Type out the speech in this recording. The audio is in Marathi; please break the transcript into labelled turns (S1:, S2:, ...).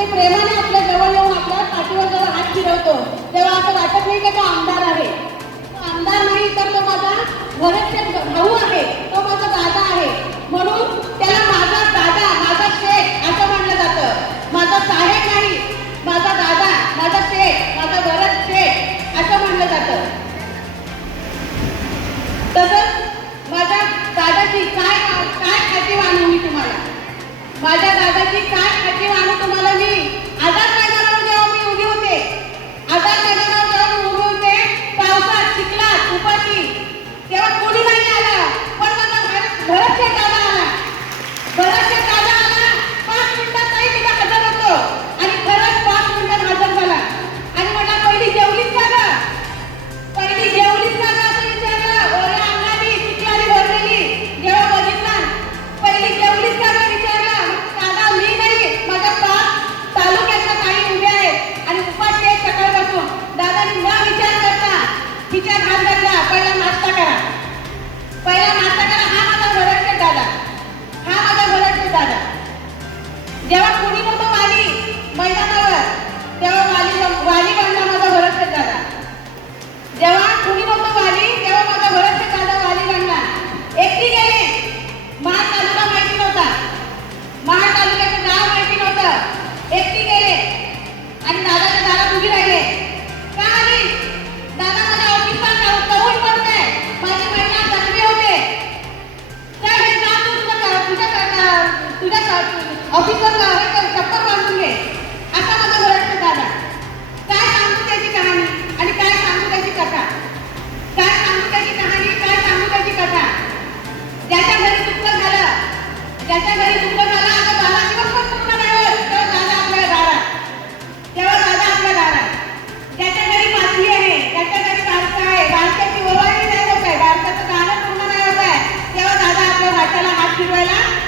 S1: ते प्रेमाने आपल्या जवळ येऊन आपल्या पाठीवर जर हात फिरवतो. तेव्हा असं वाटत नाही का तो आमदार आहे. आमदार नाही तर तो माझा भरत माझ्या दादाची काय अटीव आणि तुम्हाला मी? जेव्हा कोणी नव्हतं वाली मैदानावर तेव्हा वाली वाली बंधनामध्ये la ciruela